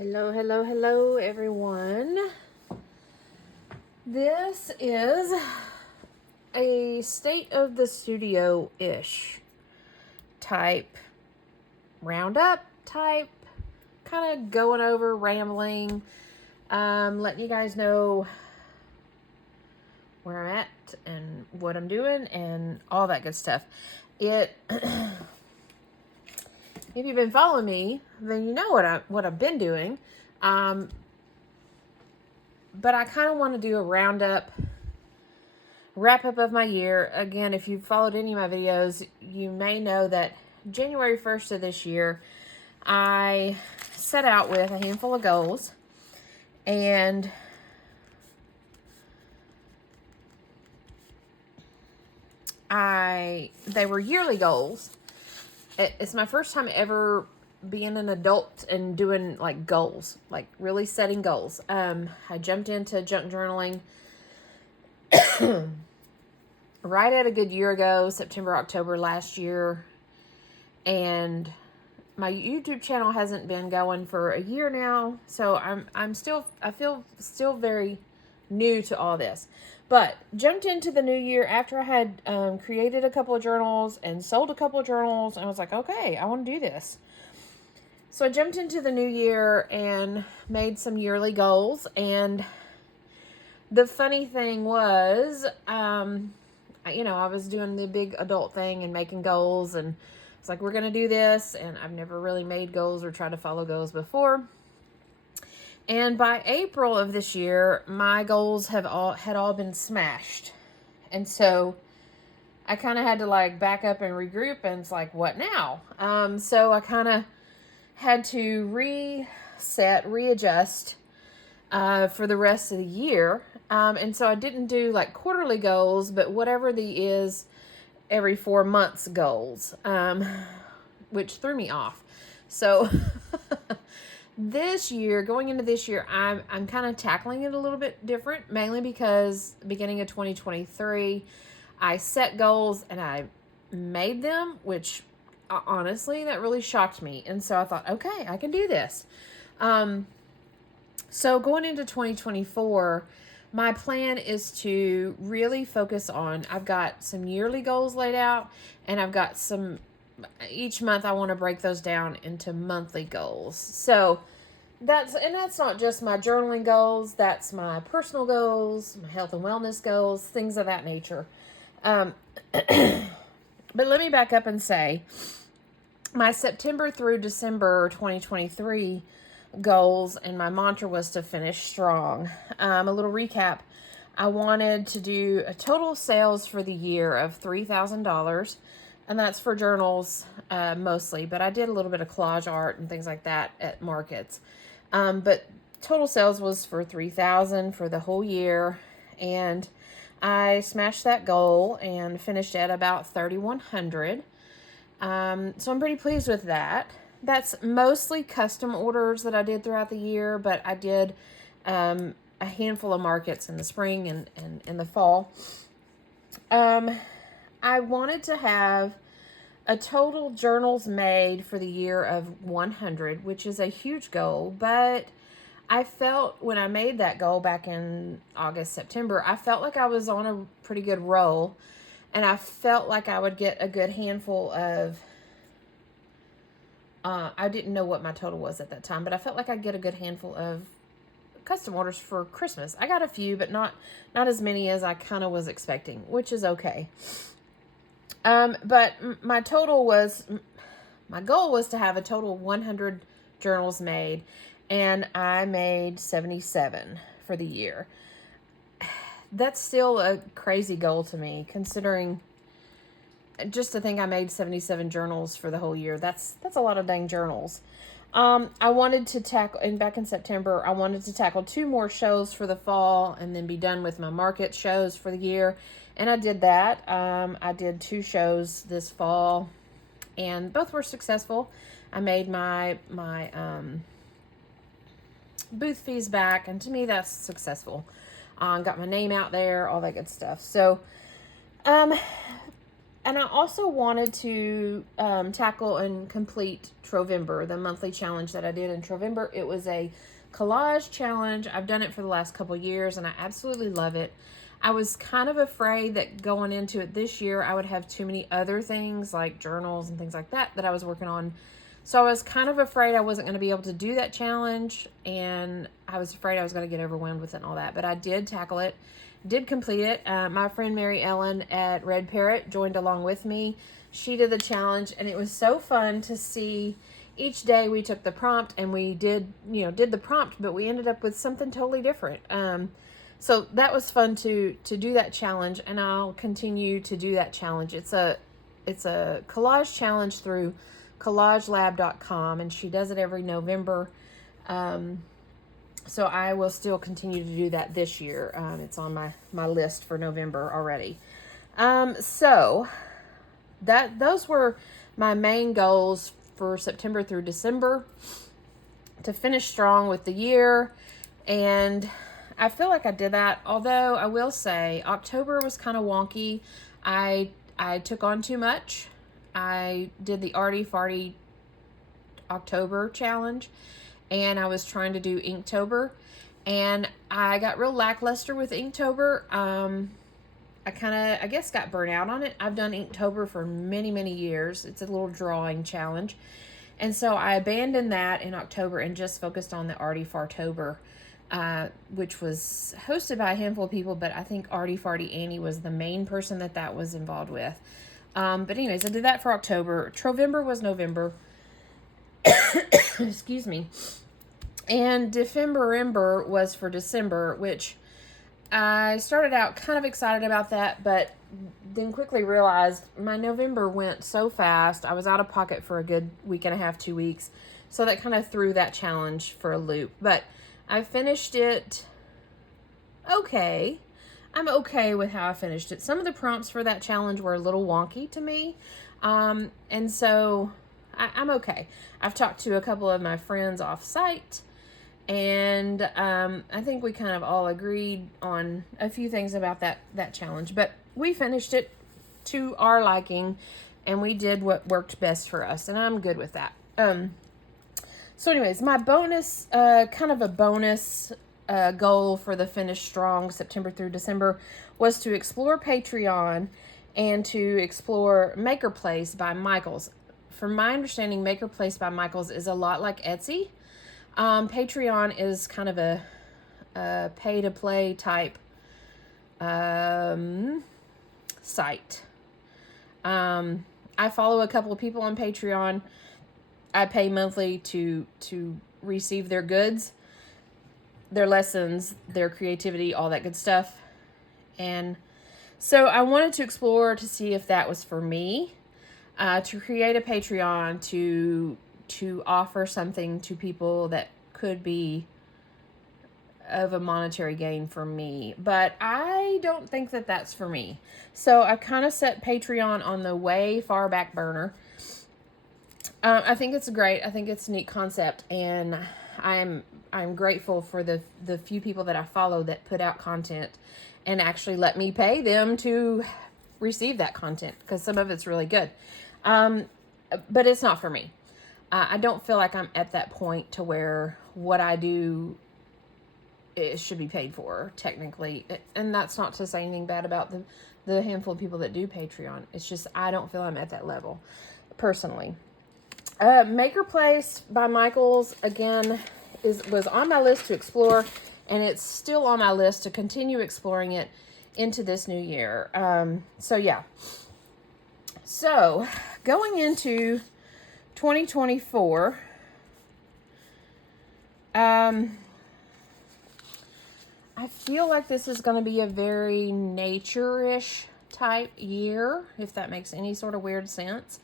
Hello, hello, hello, everyone. This is a state of the studio-ish type roundup type, kind of going over, rambling, letting you guys know where I'm at and what I'm doing and all that good stuff. If you've been following me, then you know what I've been doing. But I kind of want to do a roundup, wrap up of my year. Again, if you've followed any of my videos, you may know that January 1st of this year, I set out with a handful of goals, and they were yearly goals. It's my first time ever being an adult and doing like goals, like really setting goals. I jumped into junk journaling right at a good year ago, September, October last year. And my YouTube channel hasn't been going for a year now. So I feel still very new to all this. But jumped into the new year after I had created a couple of journals and sold a couple of journals. And I was like, okay, I want to do this. So I jumped into the new year and made some yearly goals. And the funny thing was, I was doing the big adult thing and making goals. And it's like, we're going to do this. And I've never really made goals or tried to follow goals before. And by April of this year, my goals had all been smashed. And so I kind of had to like back up and regroup, and it's like, what now? So I kind of had to readjust for the rest of the year. And so I didn't do like quarterly goals, but whatever the is every 4 months goals, which threw me off. So this year, going into this year, I'm kind of tackling it a little bit different, mainly because beginning of 2023, I set goals and I made them, which honestly, that really shocked me. And so I thought, okay, I can do this. So going into 2024, my plan is to really focus on, I've got some yearly goals laid out, and I've got each month I want to break those down into monthly goals. So that's not just my journaling goals, that's my personal goals, my health and wellness goals, things of that nature. But let me back up and say, my September through December 2023 goals and my mantra was to finish strong. A little recap. I wanted to do a total sales for the year of $3,000, and that's for journals mostly, but I did a little bit of collage art and things like that at markets. But total sales was for $3,000 for the whole year, and I smashed that goal and finished at about $3,100. So I'm pretty pleased with that. That's mostly custom orders that I did throughout the year, but I did a handful of markets in the spring and in the fall. I wanted to have a total journals made for the year of 100, which is a huge goal, but I felt when I made that goal back in August, September, I felt like I was on a pretty good roll, and I felt like I would get a good handful of, I didn't know what my total was at that time, but I felt like I'd get a good handful of custom orders for Christmas. I got a few, but not as many as I kind of was expecting, which is okay. But my goal was to have a total 100 journals made, and I made 77 for the year. That's still a crazy goal to me, considering just to think I made 77 journals for the whole year. That's a lot of dang journals. I wanted to tackle, and back in September, I wanted to tackle 2 more shows for the fall and then be done with my market shows for the year. And I did that. I did 2 shows this fall, and both were successful. I made my booth fees back, and to me, that's successful. Got my name out there, all that good stuff. So, I also wanted to tackle and complete Trovember, the monthly challenge that I did in Trovember. It was a collage challenge. I've done it for the last couple years, and I absolutely love it. I was kind of afraid that going into it this year, I would have too many other things like journals and things like that I was working on. So I was kind of afraid I wasn't going to be able to do that challenge, and I was afraid I was going to get overwhelmed with it and all that. But I did tackle it, did complete it. My friend Mary Ellen at Red Parrot joined along with me. She did the challenge, and it was so fun to see. Each day we took the prompt and we did the prompt, but we ended up with something totally different. So that was fun to do that challenge, and I'll continue to do that challenge. It's a collage challenge through collagelab.com, and she does it every November. So I will still continue to do that this year. It's on my list for November already. So those were my main goals for September through December, to finish strong with the year. And I feel like I did that, although I will say October was kind of wonky. I took on too much. I did the Arty Farty October challenge, and I was trying to do Inktober, and I got real lackluster with Inktober. I guess got burnt out on it. I've done Inktober for many, many years. It's a little drawing challenge. And so I abandoned that in October and just focused on the Arty Fartober, which was hosted by a handful of people, but I think Arty Farty Annie was the main person that was involved with. But anyways, I did that for October. Trovember was November. Excuse me. And December was for December, which I started out kind of excited about that, but then quickly realized my November went so fast. I was out of pocket for a good week and a half, 2 weeks. So that kind of threw that challenge for a loop. But I finished it okay. I'm okay with how I finished it. Some of the prompts for that challenge were a little wonky to me. And so I'm okay. I've talked to a couple of my friends off site, and I think we kind of all agreed on a few things about that challenge. But we finished it to our liking, and we did what worked best for us, and I'm good with that. So anyways, my bonus, kind of a bonus goal for the Finish Strong September through December was to explore Patreon and to explore Maker Place by Michaels. From my understanding, Maker Place by Michaels is a lot like Etsy. Patreon is kind of a pay-to-play type site. I follow a couple of people on Patreon. I pay monthly to receive their goods, their lessons, their creativity, all that good stuff. And so I wanted to explore to see if that was for me, to create a Patreon to offer something to people that could be of a monetary gain for me. But I don't think that that's for me. So I kind of set Patreon on the way far back burner. I think it's great. I think it's a neat concept, and I'm grateful for the few people that I follow that put out content and actually let me pay them to receive that content, because some of it's really good. But it's not for me. I don't feel like I'm at that point to where what I do it should be paid for, technically. And that's not to say anything bad about the handful of people that do Patreon. It's just I don't feel I'm at that level, personally. Maker Place by Michaels, again, was on my list to explore, and it's still on my list to continue exploring it into this new year. So, yeah. So, going into 2024, I feel like this is going to be a very nature-ish type year, if that makes any sort of weird sense.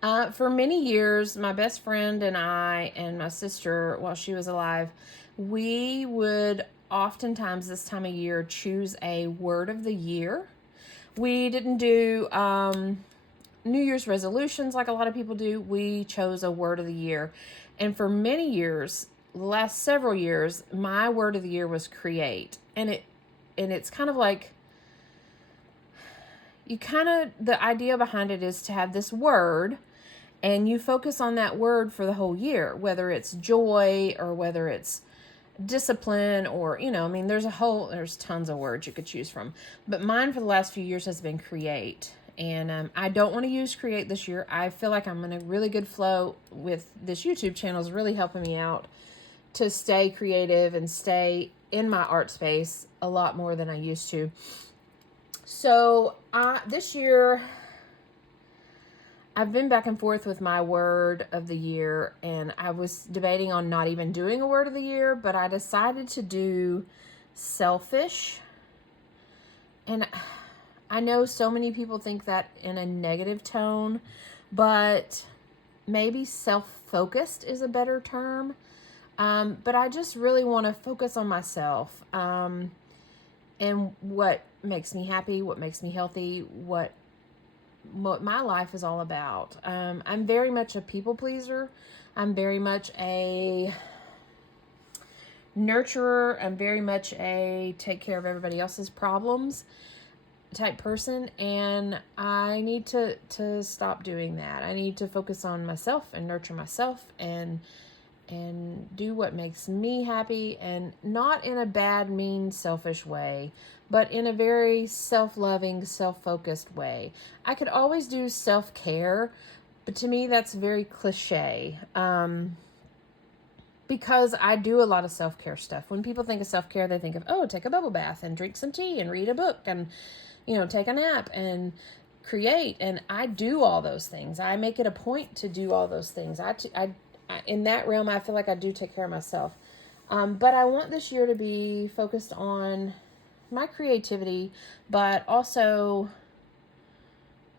For many years, my best friend and I and my sister, while she was alive, we would oftentimes this time of year choose a word of the year. We didn't do New Year's resolutions like a lot of people do. We chose a word of the year. And for many years, the last several years, my word of the year was create. And it's kind of like, the idea behind it is to have this word, and you focus on that word for the whole year, whether it's joy or whether it's discipline, or, I mean, there's tons of words you could choose from. But mine for the last few years has been create. And I don't want to use create this year. I feel like I'm in a really good flow with this YouTube channel. Is really helping me out to stay creative and stay in my art space a lot more than I used to. So this year, I've been back and forth with my word of the year, and I was debating on not even doing a word of the year, but I decided to do selfish. And I know so many people think that in a negative tone, but maybe self-focused is a better term. But I just really want to focus on myself, and what makes me happy, what makes me healthy, what my life is all about. I'm very much a people pleaser. I'm very much a nurturer. I'm very much a take care of everybody else's problems type person, and I need to stop doing that. I need to focus on myself and nurture myself and do what makes me happy, and not in a bad, mean, selfish way, but in a very self-loving, self-focused way. I could always do self-care, but to me that's very cliche, because I do a lot of self-care stuff. When people think of self-care, they think of, oh, take a bubble bath and drink some tea and read a book and, take a nap and create. And I do all those things. I make it a point to do all those things. I in that realm, I feel like I do take care of myself. But I want this year to be focused on my creativity, but also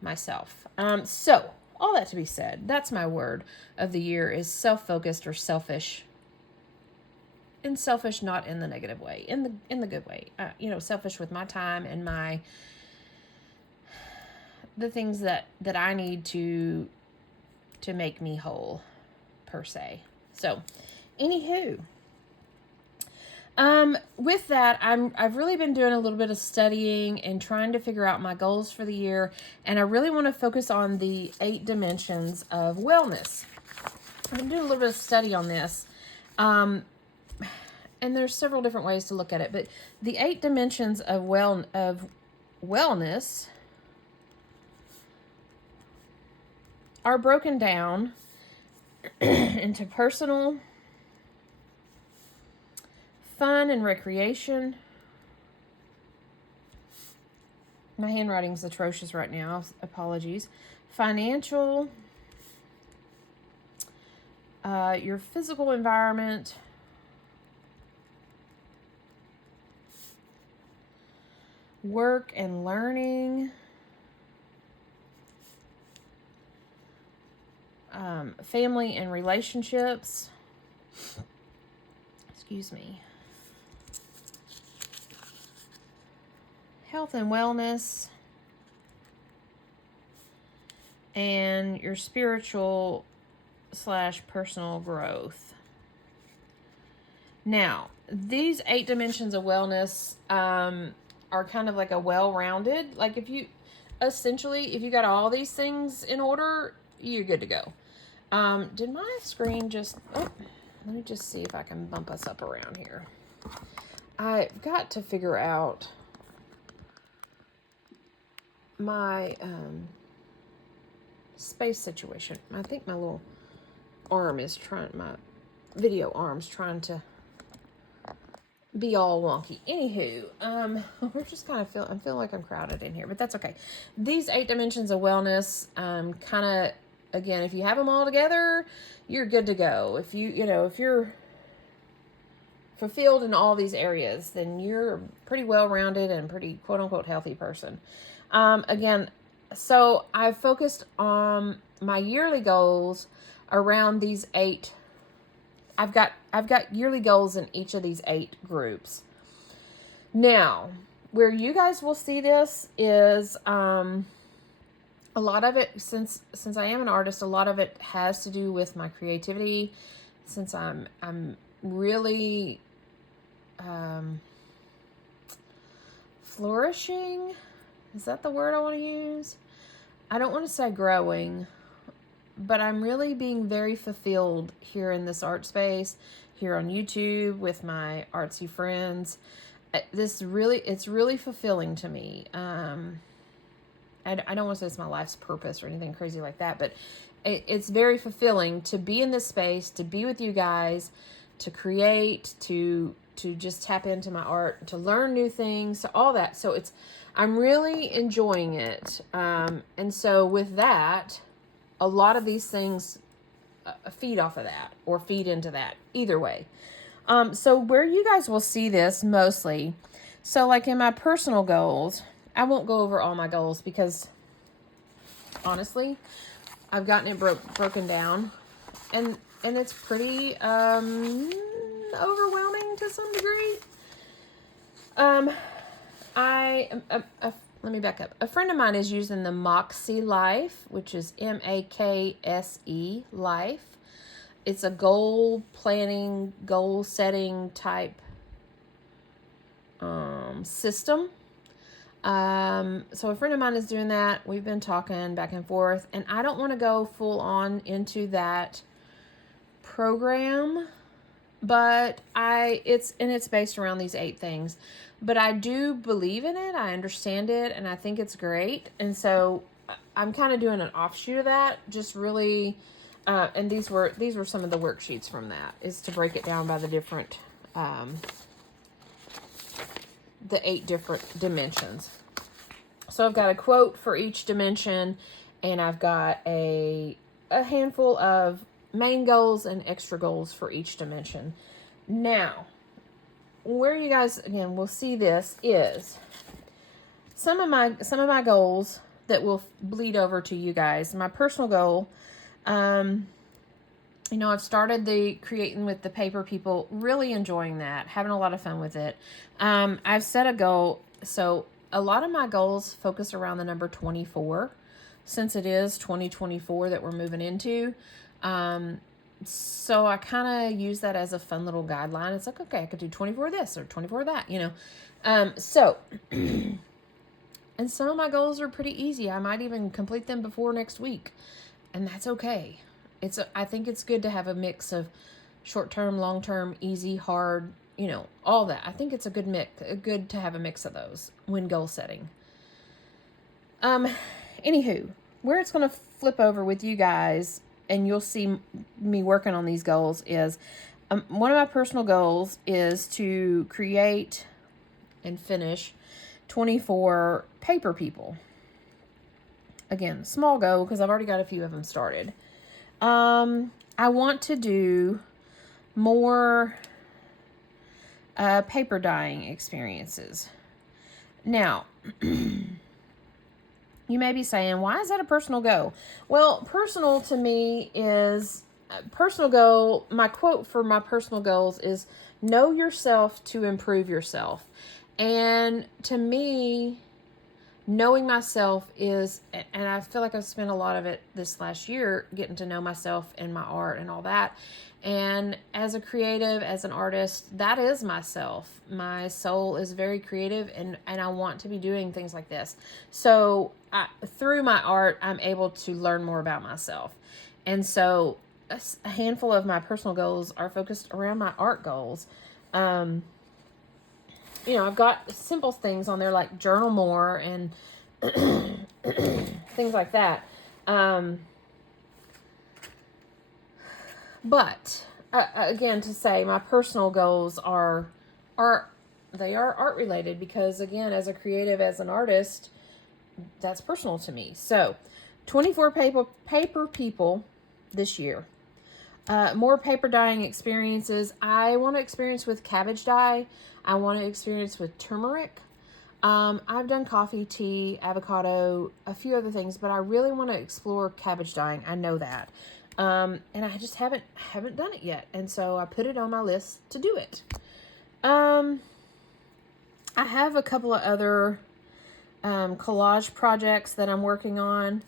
myself. So all that to be said, that's my word of the year, is self-focused or selfish. And selfish not in the negative way, in the good way. Selfish with my time and the things that I need to make me whole, per se. So, anywho, with that, I've really been doing a little bit of studying and trying to figure out my goals for the year, and I really want to focus on the 8 dimensions of wellness. I've been doing a little bit of study on this, and there's several different ways to look at it, but the 8 dimensions of wellness are broken down into personal, fun and recreation. My handwriting's atrocious right now. Apologies. Financial, your physical environment, work and learning, family and relationships, excuse me, health and wellness, and your spiritual / personal growth. Now, these 8 dimensions of wellness are kind of like a well-rounded, like if you got all these things in order, you're good to go. Did my screen just, let me just see if I can bump us up around here. I've got to figure out my space situation. I think my little my video arm's trying to be all wonky. Anywho, we're just kind of I feel like I'm crowded in here, but that's okay. These 8 dimensions of wellness, kind of, again, if you have them all together, you're good to go. If if you're fulfilled in all these areas, then you're a pretty well-rounded and pretty quote-unquote healthy person. Again, so I've focused on my yearly goals around these 8. I've got yearly goals in each of these 8 groups. Now, where you guys will see this is a lot of it, since I am an artist, a lot of it has to do with my creativity. Since I'm really flourishing Is that the word I want to use? I don't want to say growing, but I'm really being very fulfilled here in this art space, here on YouTube with my artsy friends. It's really fulfilling to me. I don't want to say it's my life's purpose or anything crazy like that, but it's very fulfilling to be in this space, to be with you guys, to create, to just tap into my art, to learn new things, to all that. So I'm really enjoying it. And so with that, a lot of these things feed off of that or feed into that. Either way. So where you guys will see this mostly, so like in my personal goals, I won't go over all my goals because honestly, I've gotten it broken down, and it's pretty overwhelming to some degree. Let me back up. A friend of mine is using the Moxie Life, which is MAKSE Life. It's a goal planning, goal setting type system. So a friend of mine is doing that. We've been talking back and forth, and I don't want to go full on into that program, but it's based around these 8 things, but I do believe in it. I understand it, and I think it's great. And so I'm kind of doing an offshoot of that, just really, and these were some of the worksheets from that, is to break it down by the different, the 8 different dimensions. So I've got a quote for each dimension, and I've got a handful of main goals and extra goals for each dimension. Now, where you guys again will see this is some of my goals that will bleed over to you guys. My personal goal, I've started the creating with the paper people, really enjoying that, having a lot of fun with it. I've set a goal. So a lot of my goals focus around the number 24, since it is 2024 that we're moving into. So I kind of use that as a fun little guideline. It's like, okay, I could do 24 this or 24 that, So, and some of my goals are pretty easy. I might even complete them before next week, and that's okay. I think it's good to have a mix of short-term, long-term, easy, hard, all that. I think it's a good mix, good to have a mix of those when goal setting. Anywho, where it's going to flip over with you guys, and you'll see me working on these goals, is one of my personal goals is to create and finish 24 paper people. Again, small goal because I've already got a few of them started. I want to do more paper dyeing experiences. Now, you may be saying, why is that a personal goal? Well, personal to me is personal goal. My quote for my personal goals is know yourself to improve yourself. And to me, knowing myself is, and I feel like I've spent a lot of it this last year getting to know myself and my art and all that. And as a creative, as an artist, that is myself. My soul is very creative, and I want to be doing things like this. So through my art, I'm able to learn more about myself. And so a handful of my personal goals are focused around my art goals. I've got simple things on there like journal more and things like that. But again, to say my personal goals are art related, because again, as a creative, as an artist, that's personal to me. So 24 paper people this year. More paper dyeing experiences. I want to experience with cabbage dye. I want to experience with turmeric. I've done coffee, tea, avocado, a few other things, but I really want to explore cabbage dyeing. I know that. And I just haven't done it yet. And so I put it on my list to do it. I have a couple of other collage projects that I'm working on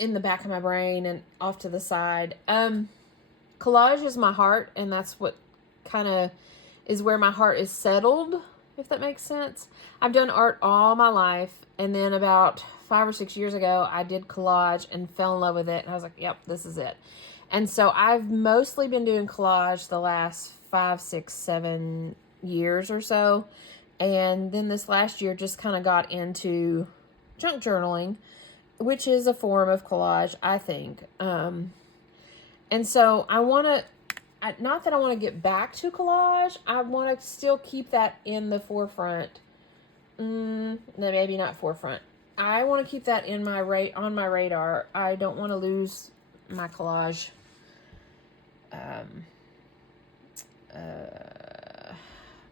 in the back of my brain and off to the side. Collage is my heart, and that's what kind of is where my heart is settled if that makes sense. I've done art all my life, and then about 5 or 6 years ago, I did collage and fell in love with it, and I was like, yep, this is it. And so I've mostly been doing collage the last 5, 6, 7 years or so, and then this last year just kind of got into junk journaling, which is a form of collage, I think. And so I want to, not that I want to get back to collage, I want to still keep that in the forefront. No, maybe not forefront. I want to keep that in on my radar. I don't want to lose my collage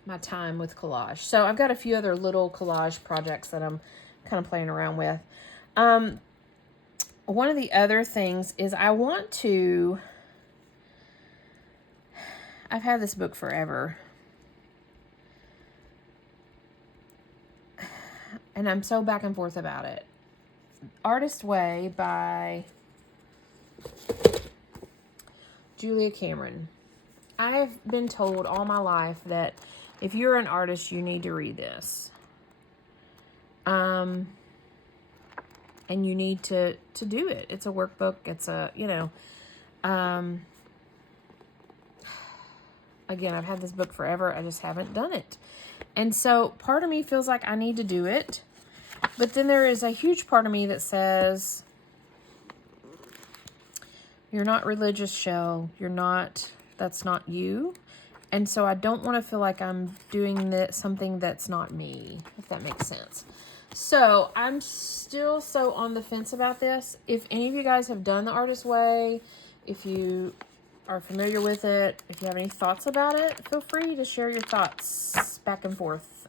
my time with collage. So I've got a few other little collage projects that I'm kind of playing around with. One of the other things is I've had this book forever, and I'm so back and forth about it. Artist Way by Julia Cameron. I've been told all my life that if you're an artist, you need to read this. And you need to do it. It's a workbook. It's a, again, I've had this book forever. I just haven't done it. And so part of me feels like I need to do it. But then there is a huge part of me that says, you're not religious, Shell. That's not you. And so I don't want to feel like I'm doing something that's not me, if that makes sense. So I'm still so on the fence about this. If any of you guys have done the Artist Way, if you are familiar with it, if you have any thoughts about it, feel free to share your thoughts back and forth.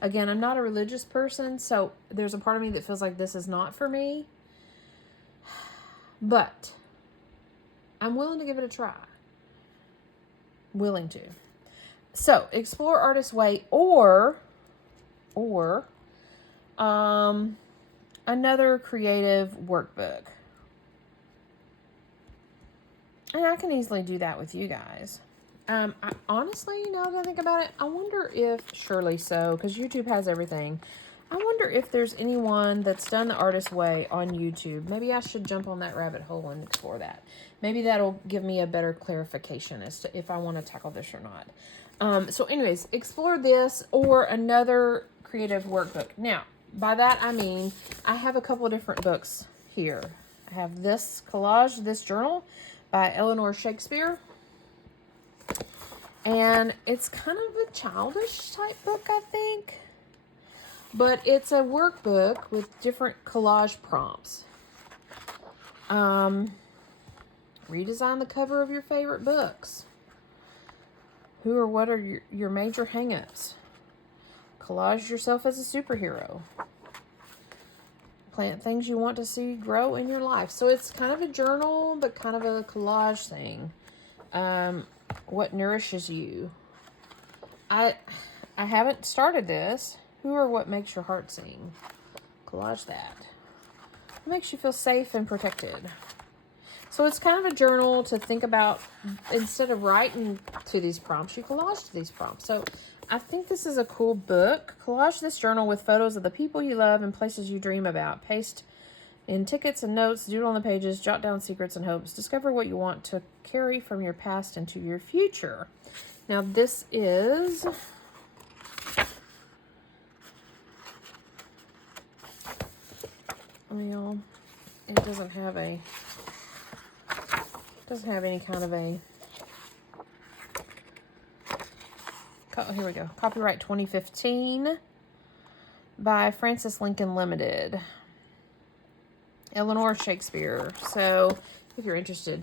Again, I'm not a religious person, so there's a part of me that feels like this is not for me. But I'm willing to give it a try. Willing to. So, explore Artist Way or another creative workbook. And I can easily do that with you guys. I honestly, now that I think about it, I wonder if, surely so, because YouTube has everything. I wonder if there's anyone that's done the Artist Way on YouTube. Maybe I should jump on that rabbit hole and explore that. Maybe that'll give me a better clarification as to if I want to tackle this or not. So anyways, explore this or another creative workbook. Now, by that I mean, I have a couple of different books here. I have this Collage, this journal by Eleanor Shakespeare. And it's kind of a childish type book, I think. But it's a workbook with different collage prompts. Redesign the cover of your favorite books. Who or what are your major hang-ups? Collage yourself as a superhero. Plant things you want to see grow in your life. So it's kind of a journal, but kind of a collage thing. What nourishes you? I haven't started this. Who or what makes your heart sing? Collage that. What makes you feel safe and protected? So it's kind of a journal to think about. Instead of writing to these prompts, you collage to these prompts. So I think this is a cool book. Collage this journal with photos of the people you love and places you dream about. Paste in tickets and notes, doodle on the pages, jot down secrets and hopes. Discover what you want to carry from your past into your future. Now this is... Well, it doesn't have any kind of a... Oh, here we go. Copyright 2015 by Francis Lincoln Limited. Eleanor Shakespeare. So, if you're interested.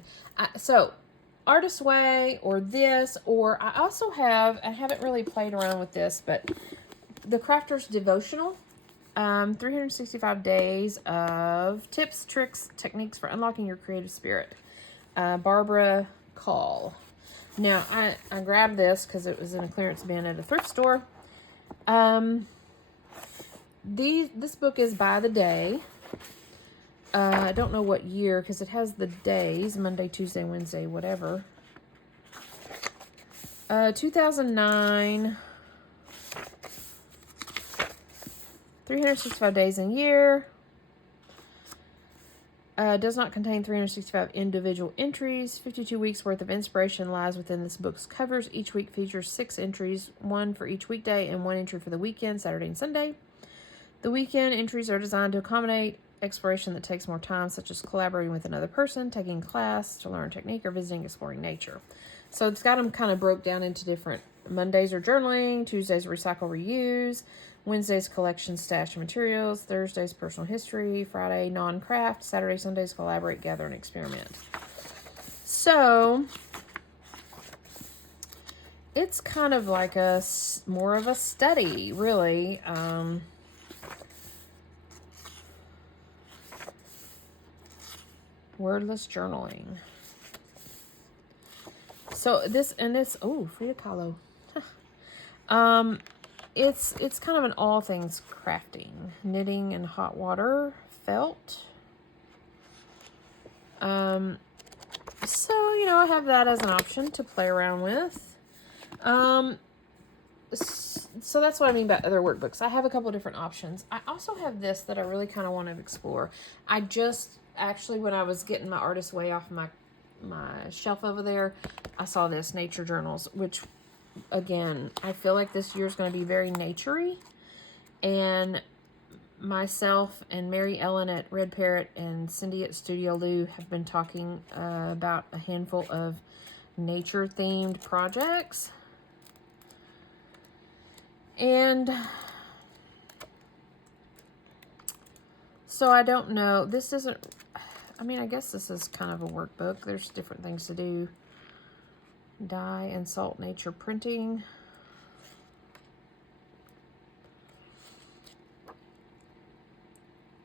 So, Artist Way or this, or I also have, I haven't really played around with this, but The Crafter's Devotional. 365 days of tips, tricks, techniques for unlocking your creative spirit. Barbara Call. Now, I grabbed this because it was in a clearance bin at a thrift store. This book is by the day. I don't know what year because it has the days, Monday, Tuesday, Wednesday, whatever. 2009. 365 days in a year. Does not contain 365 individual entries. 52 weeks worth of inspiration lies within this book's covers. Each week features 6 entries, 1 for each weekday and 1 entry for the weekend, Saturday and Sunday. The weekend entries are designed to accommodate exploration that takes more time, such as collaborating with another person, taking a class to learn technique, or visiting, exploring nature. So it's got them kind of broke down into different. Mondays are journaling, Tuesdays recycle, reuse, Wednesdays collection, stash of materials, Thursdays personal history, Friday non-craft, Saturday, Sundays collaborate, gather, and experiment. So it's kind of like more of a study, really. Wordless journaling. So Frida Kahlo. It's kind of an all things crafting, knitting and hot water, felt. So I have that as an option to play around with. So that's what I mean by other workbooks. I have a couple of different options. I also have this that I really kind of want to explore. I just actually, when I was getting my Artist Way off my shelf over there, I saw this Nature Journals, which again, I feel like this year is going to be very naturey, and myself and Mary Ellen at Red Parrot and Cindy at Studio Lou have been talking about a handful of nature themed projects. And so I don't know, this isn't, I guess this is kind of a workbook. There's different things to do. Dye and salt nature printing.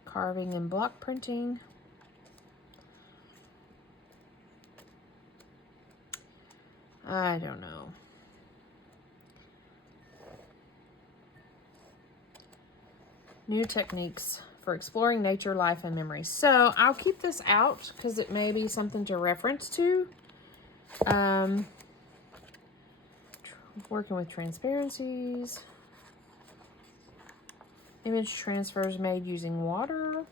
Carving and block printing. I don't know. New techniques for exploring nature, life, and memory. So I'll keep this out because it may be something to reference to. Working with transparencies. Image transfers made using water.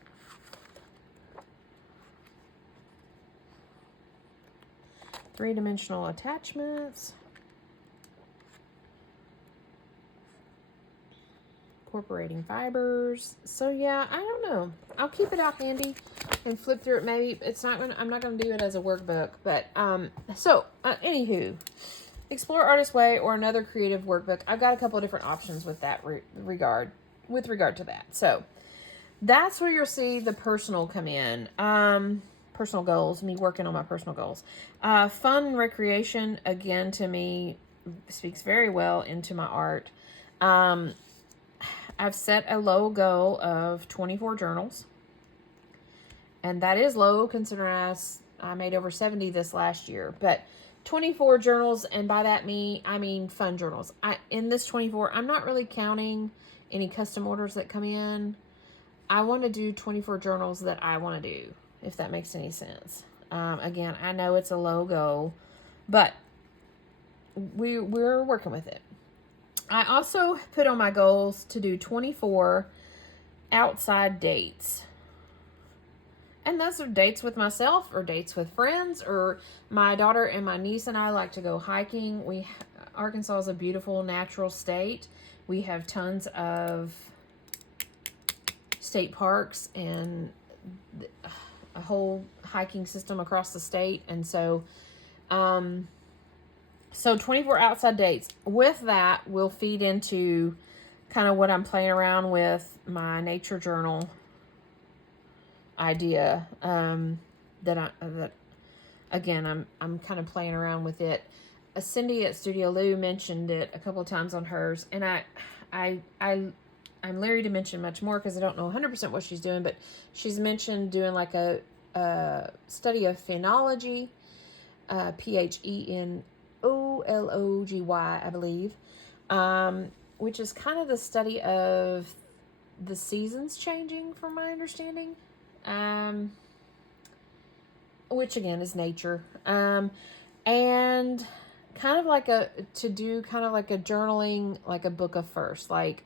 Three-dimensional attachments. Incorporating fibers. So yeah, I don't know. I'll keep it out handy and flip through it. Maybe I'm not gonna do it as a workbook, but anywho, explore Artist Way or another creative workbook. I've got a couple of different options with that regard to that. So that's where you'll see the personal come in. Personal goals, me working on my personal goals. Fun and recreation, again, to me, speaks very well into my art. I've set a low goal of 24 journals. And that is low considering I made over 70 this last year. But 24 journals, and by that I mean fun journals. In this 24, I'm not really counting any custom orders that come in. I want to do 24 journals that I want to do, if that makes any sense. Again, I know it's a low goal, but we're working with it. I also put on my goals to do 24 outside dates. And those are dates with myself or dates with friends, or my daughter and my niece and I like to go hiking. Arkansas is a beautiful natural state. We have tons of state parks and a whole hiking system across the state. And so 24 outside dates. With that will feed into kind of what I'm playing around with my nature journal idea. That again, I'm kind of playing around with it. Cindy at Studio Lou mentioned it a couple of times on hers, and I'm leery to mention much more because I don't know 100% what she's doing, but she's mentioned doing like a study of phenology, PHENOLOGY, I believe, which is kind of the study of the seasons changing, from my understanding, which again is nature, and kind of like a journaling, like a book of first, like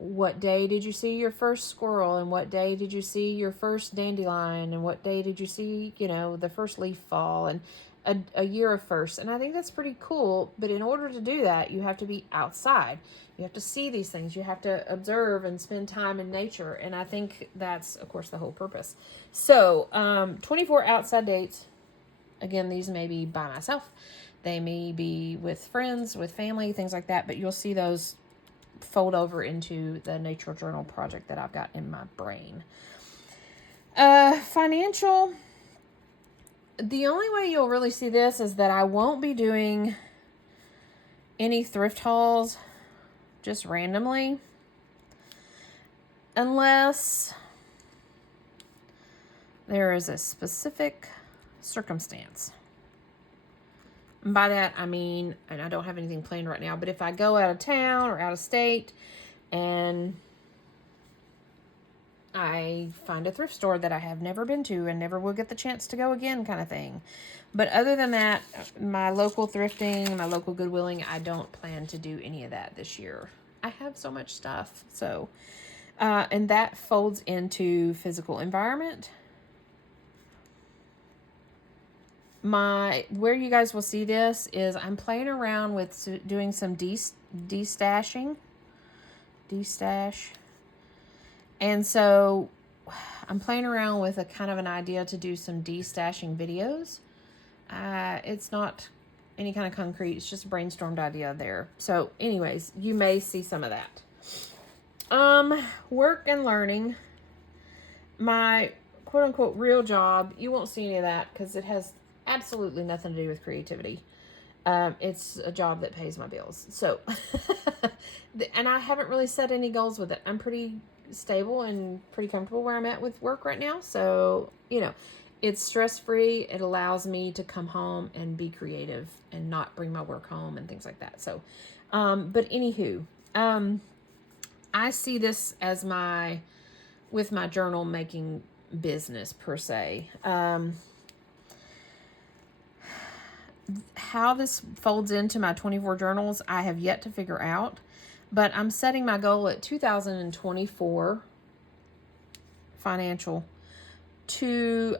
what day did you see your first squirrel, and what day did you see your first dandelion, and what day did you see, the first leaf fall, and a year of first. And I think that's pretty cool. But in order to do that, you have to be outside. You have to see these things. You have to observe and spend time in nature. And I think that's, of course, the whole purpose. So 24 outside dates. Again, these may be by myself. They may be with friends, with family, things like that. But you'll see those fold over into the nature journal project that I've got in my brain. Financial. The only way you'll really see this is that I won't be doing any thrift hauls just randomly, unless there is a specific circumstance. And by that, I mean, and I don't have anything planned right now, but if I go out of town or out of state and I find a thrift store that I have never been to and never will get the chance to go again, kind of thing. But other than that, my local thrifting, my local Goodwilling, I don't plan to do any of that this year. I have so much stuff. So, and that folds into physical environment. Where you guys will see this is I'm playing around with doing some destash. And so I'm playing around with a kind of an idea to do some destashing videos. It's not any kind of concrete. It's just a brainstormed idea there. So anyways, you may see some of that. Work and learning. My quote unquote real job, you won't see any of that because it has absolutely nothing to do with creativity. It's a job that pays my bills. So, and I haven't really set any goals with it. I'm pretty stable and pretty comfortable where I'm at with work right now. So, it's stress-free. It allows me to come home and be creative and not bring my work home and things like that. So, but anywho, I see this as with my journal making business per se. How this folds into my 24 journals, I have yet to figure out, but I'm setting my goal at 2024 financial to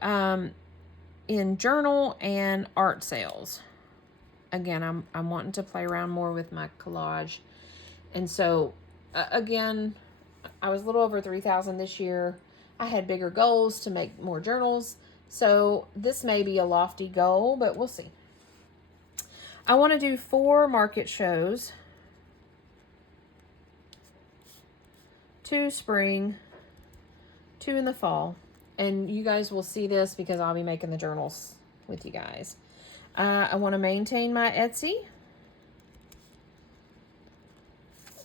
in journal and art sales. Again, I'm wanting to play around more with my collage, and so again, I was a little over 3,000 this year. I had bigger goals to make more journals, so this may be a lofty goal, but we'll see. I want to do 4 market shows, 2 spring, 2 in the fall. And you guys will see this because I'll be making the journals with you guys. I want to maintain my Etsy.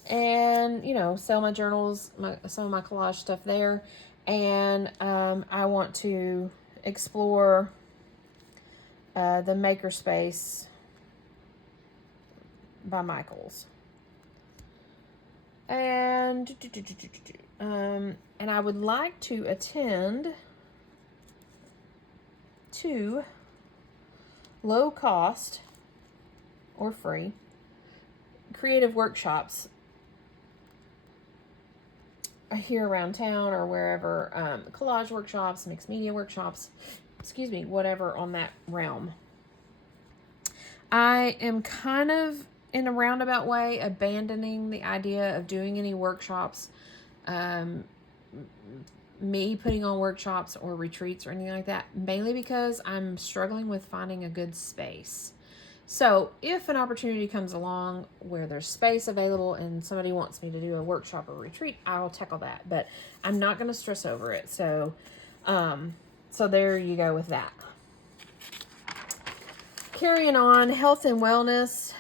And, sell my journals, some of my collage stuff there. And I want to explore the Makerspace by Michaels. And I would like to attend 2 low cost or free creative workshops here around town or wherever, collage workshops, mixed media workshops, whatever on that realm. I am kind of, in a roundabout way, abandoning the idea of doing any workshops, me putting on workshops or retreats or anything like that, mainly because I'm struggling with finding a good space. So if an opportunity comes along where there's space available and somebody wants me to do a workshop or retreat, I'll tackle that, but I'm not going to stress over it. So there you go with that. Carrying on, health and wellness.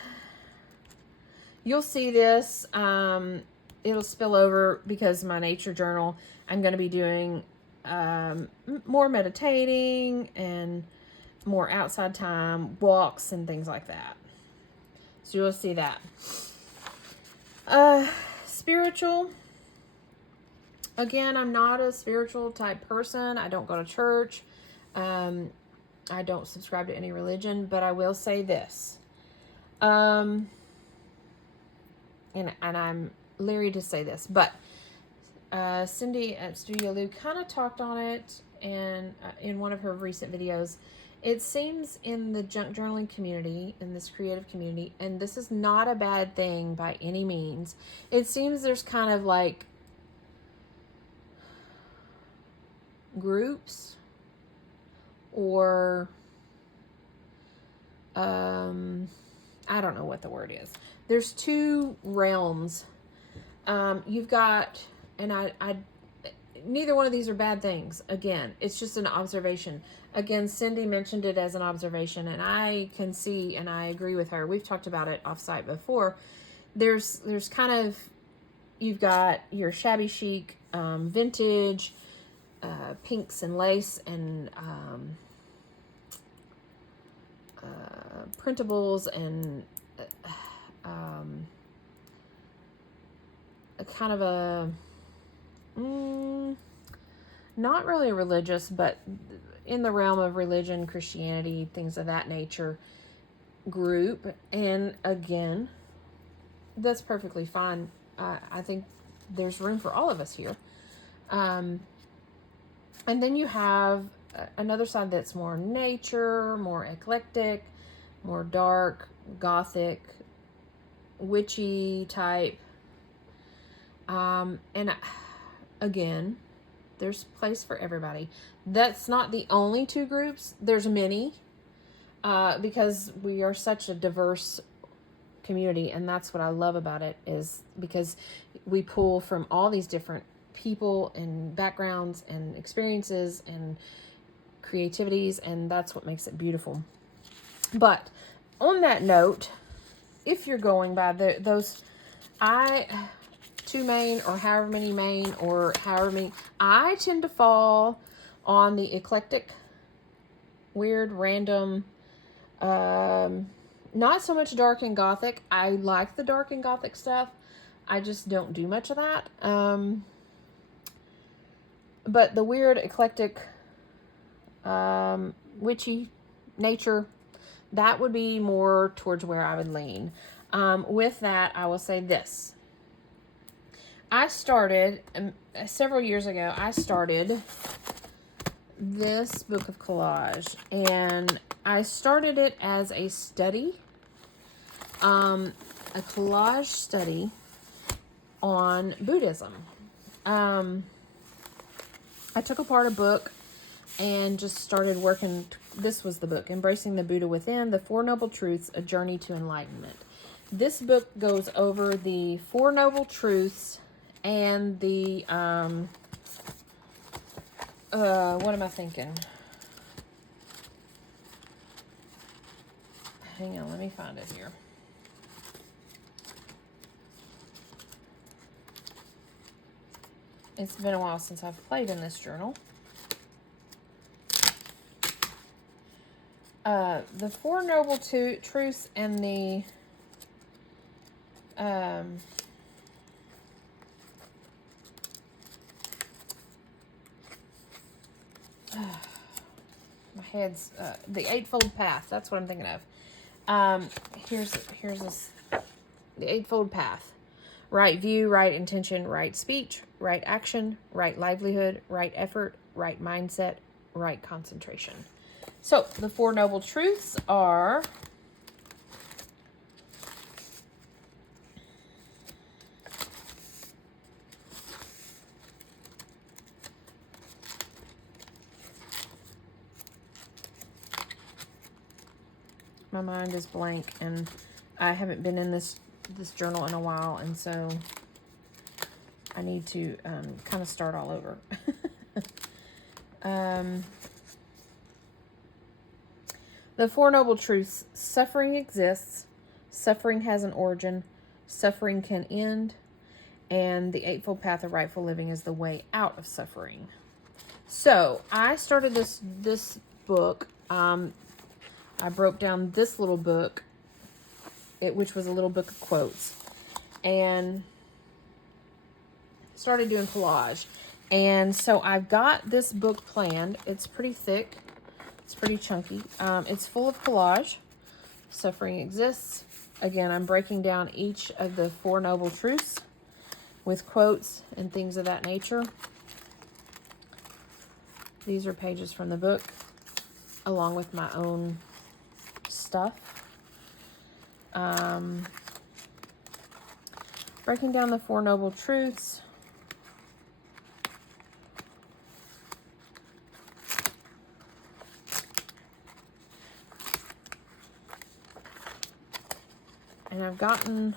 You'll see this. It'll spill over because my nature journal, I'm going to be doing more meditating and more outside time, walks and things like that. So you'll see that. Spiritual. Again, I'm not a spiritual type person. I don't go to church. I don't subscribe to any religion, but I will say this. And I'm leery to say this, but Cindy at Studio Lou kind of talked on it, and in one of her recent videos. It seems in the junk journaling community, in this creative community, and this is not a bad thing by any means, it seems there's kind of like groups or I don't know what the word is. There's two realms. You've got, and I neither one of these are bad things. Again, it's just an observation. Again, Cindy mentioned it as an observation, and I can see, and I agree with her. We've talked about it off-site before. There's kind of, you've got your shabby chic, vintage, pinks and lace, and printables, and a kind of a not really religious, but in the realm of religion, Christianity, things of that nature group. And again, that's perfectly fine. I think there's room for all of us here. And then you have another side that's more nature, more eclectic, more dark, gothic, witchy type. And again, there's place for everybody. That's not the only two groups. There's many, because we are such a diverse community, and that's what I love about it, is because we pull from all these different people and backgrounds and experiences and creativities, and that's what makes it beautiful. But on that note, if you're going by those, two main, or however many main, or however many, I tend to fall on the eclectic, weird, random, not so much dark and gothic. I like the dark and gothic stuff. I just don't do much of that. But the weird, eclectic, witchy nature, that would be more towards where I would lean. With that, I will say this. I started, several years ago, I started this book of collage, and I started it as a study, a collage study on Buddhism. I took apart a book and just started working. This was the book, Embracing the Buddha Within, The Four Noble Truths, A Journey to Enlightenment. This book goes over the Four Noble Truths and the, what am I thinking? Hang on, let me find it here. It's been a while since I've played in this journal. The Four Noble Truths and the, my head's, the Eightfold Path. That's what I'm thinking of. Here's this, the Eightfold Path. Right view, right intention, right speech, right action, right livelihood, right effort, right mindset, right concentration. So, the Four Noble Truths are, my mind is blank, and I haven't been in this journal in a while, and so I need to kind of start all over. The Four Noble Truths: suffering exists, suffering has an origin, suffering can end, and the Eightfold Path of Rightful Living is the way out of suffering. So I started this book. I broke down this little book, which was a little book of quotes, and started doing collage. And so I've got this book planned. It's pretty thick. It's pretty chunky. It's full of collage. Suffering exists. Again, I'm breaking down each of the Four Noble Truths. with quotes and things of that nature. These are pages from the book, along with my own stuff. Breaking down the Four Noble Truths. And I've gotten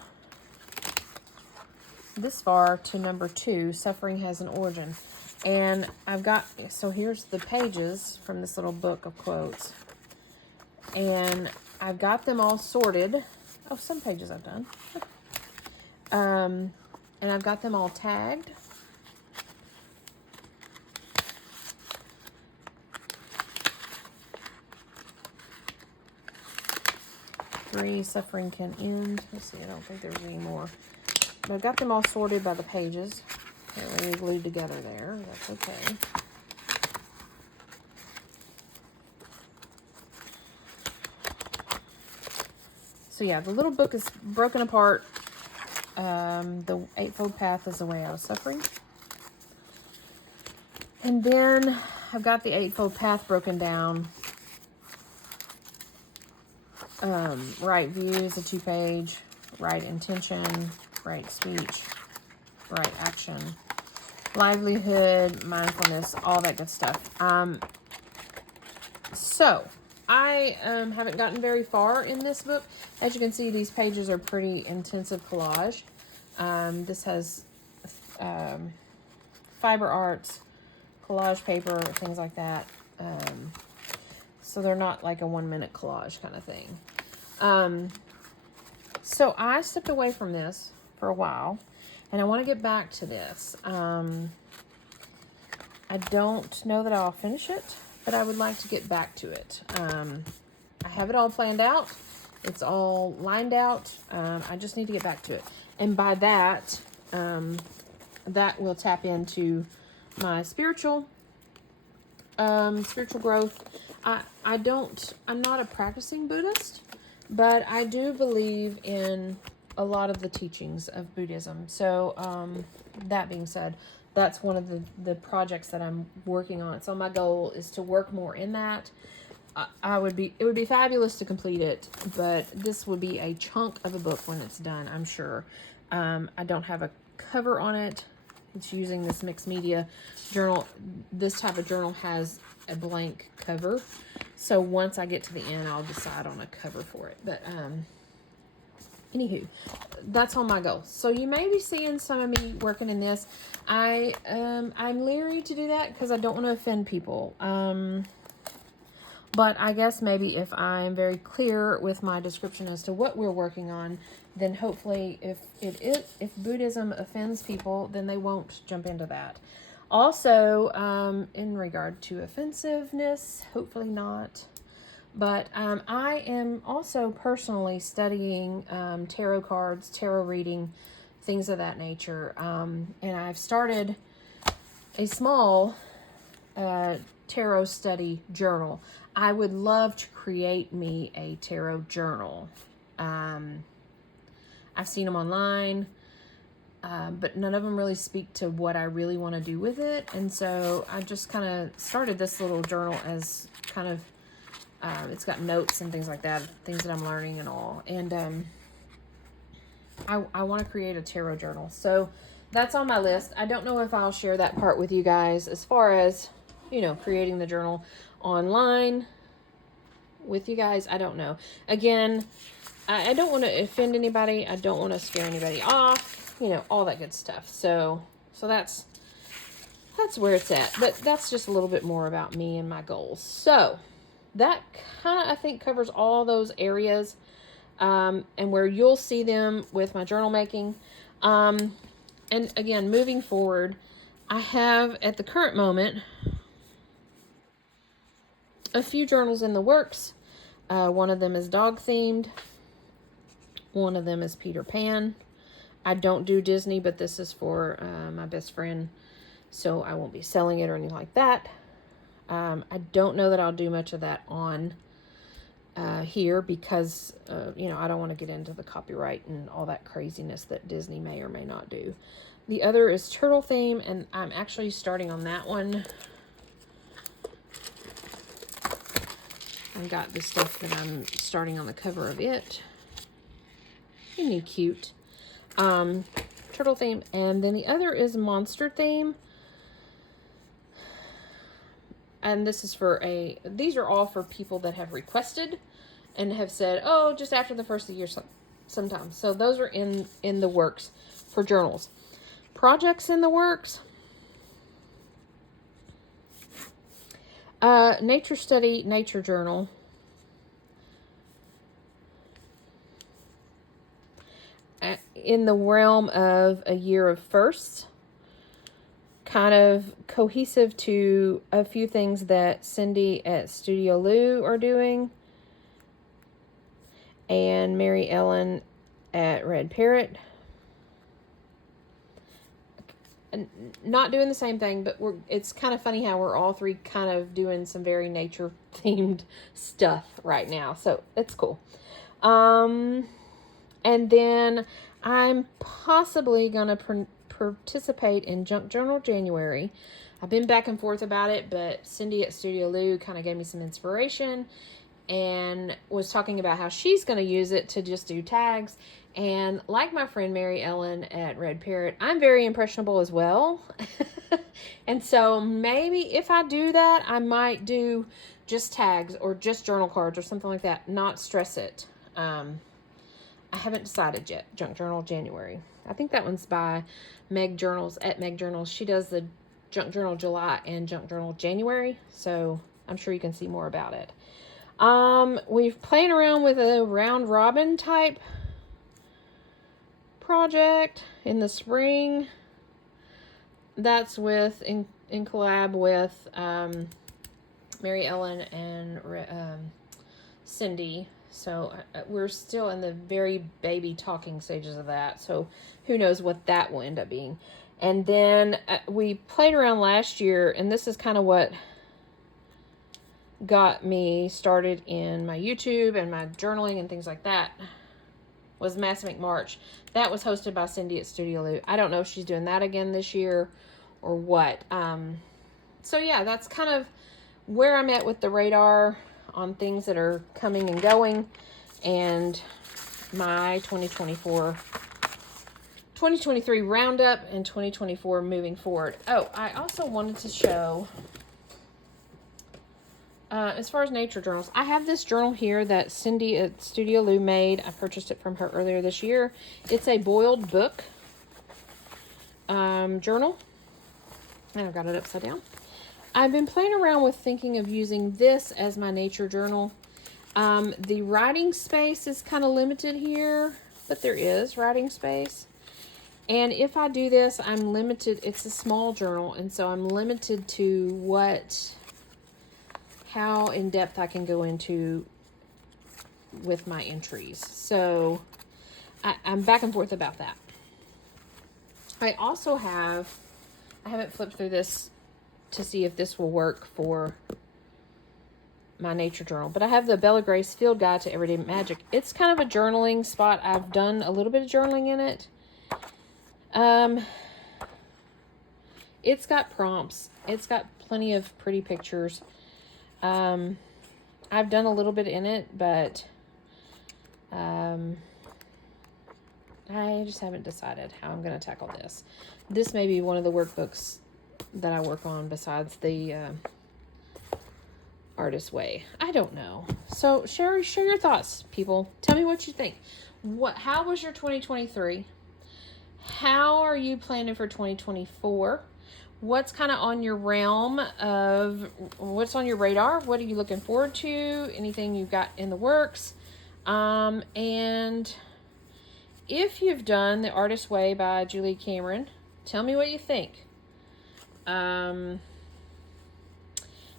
this far to number 2, Suffering Has an Origin. And I've got, so here's the pages from this little book of quotes. And I've got them all sorted. Oh, some pages I've done. And I've got them all tagged. Three, Suffering Can End. Let's see, I don't think there's any more. But I've got them all sorted by the pages. They're really glued together there. That's okay. So yeah, the little book is broken apart. The Eightfold Path is the Way Out of Suffering. And then I've got the Eightfold Path broken down. Right views, a 2-page. Right intention, right speech, right action, livelihood, mindfulness, all that good stuff. So I haven't gotten very far in this book. As you can see, these pages are pretty intensive collage. This has fiber arts, collage paper, things like that. So they're not like a 1-minute collage kind of thing. So I stepped away from this for a while, and I want to get back to this. I don't know that I'll finish it, but I would like to get back to it. I have it all planned out. It's all lined out. I just need to get back to it. And by that, that will tap into my spiritual growth. I'm not a practicing Buddhist, but I do believe in a lot of the teachings of Buddhism. So, that being said, that's one of the projects that I'm working on. So my goal is to work more in that. It would be fabulous to complete it, but this would be a chunk of a book when it's done, I'm sure. I don't have a cover on it. It's using this mixed media journal. This type of journal has a blank cover. So once I get to the end, I'll decide on a cover for it. But anywho, that's all my goals. So you may be seeing some of me working in this. I'm leery to do that because I don't want to offend people. But I guess maybe if I'm very clear with my description as to what we're working on, then hopefully if Buddhism offends people, then they won't jump into that. Also, in regard to offensiveness, hopefully not. But I am also personally studying tarot cards, tarot reading, things of that nature. And I've started a small tarot study journal. I would love to create me a tarot journal. I've seen them online, but none of them really speak to what I really want to do with it. And so I just kind of started this little journal as kind of, it's got notes and things like that, things that I'm learning and all. And I want to create a tarot journal. So that's on my list. I don't know if I'll share that part with you guys as far as, creating the journal online with you guys. I don't know. Again, I don't want to offend anybody. I don't want to scare anybody off, all that good stuff. So that's where it's at. But that's just a little bit more about me and my goals. So that kind of, I think, covers all those areas, and where you'll see them with my journal making. And again, moving forward, I have at the current moment a few journals in the works. One of them is dog themed. One of them is Peter Pan. I don't do Disney, but this is for my best friend, so I won't be selling it or anything like that. I don't know that I'll do much of that on here because, you know, I don't want to get into the copyright and all that craziness that Disney may or may not do. The other is turtle theme, and I'm actually starting on that one. I got the stuff that I'm starting on the cover of it. Isn't he cute? Turtle theme, and then the other is monster theme. And this is for these are all for people that have requested and have said, oh, just after the first of the year sometimes. So those are in the works for journals. Projects in the works. Nature Study, Nature Journal. In the realm of a year of firsts. Kind of cohesive to a few things that Cindy at Studio Lou are doing. And Mary Ellen at Red Parrot. Not doing the same thing, but it's kind of funny how we're all three kind of doing some very nature themed stuff right now. So it's cool. And then I'm possibly going to participate in Junk Journal January. I've been back and forth about it, but Cindy at Studio Lou kind of gave me some inspiration and was talking about how she's going to use it to just do tags. And like my friend Mary Ellen at Red Parrot, I'm very impressionable as well. And so maybe if I do that, I might do just tags or just journal cards or something like that. Not stress it. I haven't decided yet. Junk Journal January. I think that one's by Meg Journals at Meg Journals. She does the Junk Journal July and Junk Journal January. So I'm sure you can see more about it. We've played around with a round robin type project in the spring. That's with in collab with Mary Ellen and Cindy. So we're still in the very baby talking stages of that. So who knows what that will end up being. And then we played around last year, and this is kind of what got me started in my YouTube and my journaling and things like that, was Mass March. That was hosted by Cindy at Studio Lou. I don't know if she's doing that again this year or what. So yeah, that's kind of where I'm at with the radar on things that are coming and going, and my 2023 roundup and 2024 moving forward. Oh, I also wanted to show, as far as nature journals, I have this journal here that Cindy at Studio Lou made. I purchased it from her earlier this year. It's a boiled book journal. And I've got it upside down. I've been playing around with thinking of using this as my nature journal. The writing space is kind of limited here, but there is writing space. And if I do this, I'm limited. It's a small journal, and so I'm limited to how in depth I can go into with my entries. So I'm back and forth about that. I also I haven't flipped through this to see if this will work for my nature journal, but I have the Bella Grace Field Guide to Everyday Magic. It's kind of a journaling spot. I've done a little bit of journaling in it. It's got prompts. It's got plenty of pretty pictures. I've done a little bit in it, but I just haven't decided how I'm going to tackle this. This may be one of the workbooks that I work on besides the Artist Way. I don't know. So share your thoughts, people. Tell me what you think. How was your 2023? How are you planning for 2024? What's kind of on your realm of what's on your radar? What are you looking forward to? Anything you've got in the works? And if you've done The Artist Way by Julie Cameron, tell me what you think.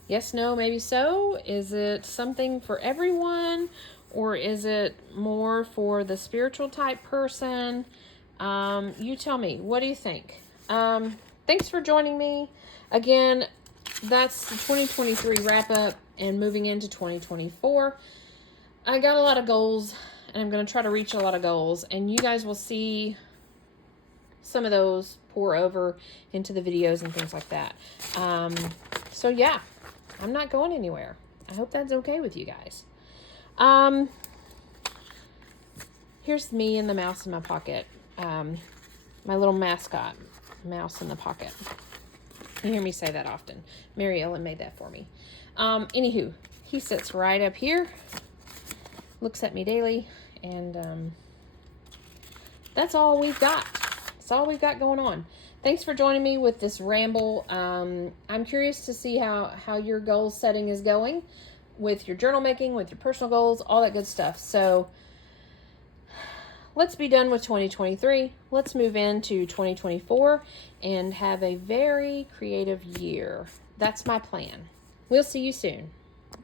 Yes, no, maybe so. Is it something for everyone, or is it more for the spiritual type person? You tell me. What do you think? Thanks for joining me. Again, that's the 2023 wrap up and moving into 2024. I got a lot of goals, and I'm going to try to reach a lot of goals, and you guys will see some of those pour over into the videos and things like that. So yeah, I'm not going anywhere. I hope that's okay with you guys. Here's me and the mouse in my pocket. My little mascot, mouse in the pocket. You hear me say that often. Mary Ellen made that for me. Anywho, he sits right up here, looks at me daily, and that's all we've got. That's all we've got going on. Thanks for joining me with this ramble. I'm curious to see how your goal setting is going with your journal making, with your personal goals, all that good stuff. So let's be done with 2023. Let's move into 2024 and have a very creative year. That's my plan. We'll see you soon.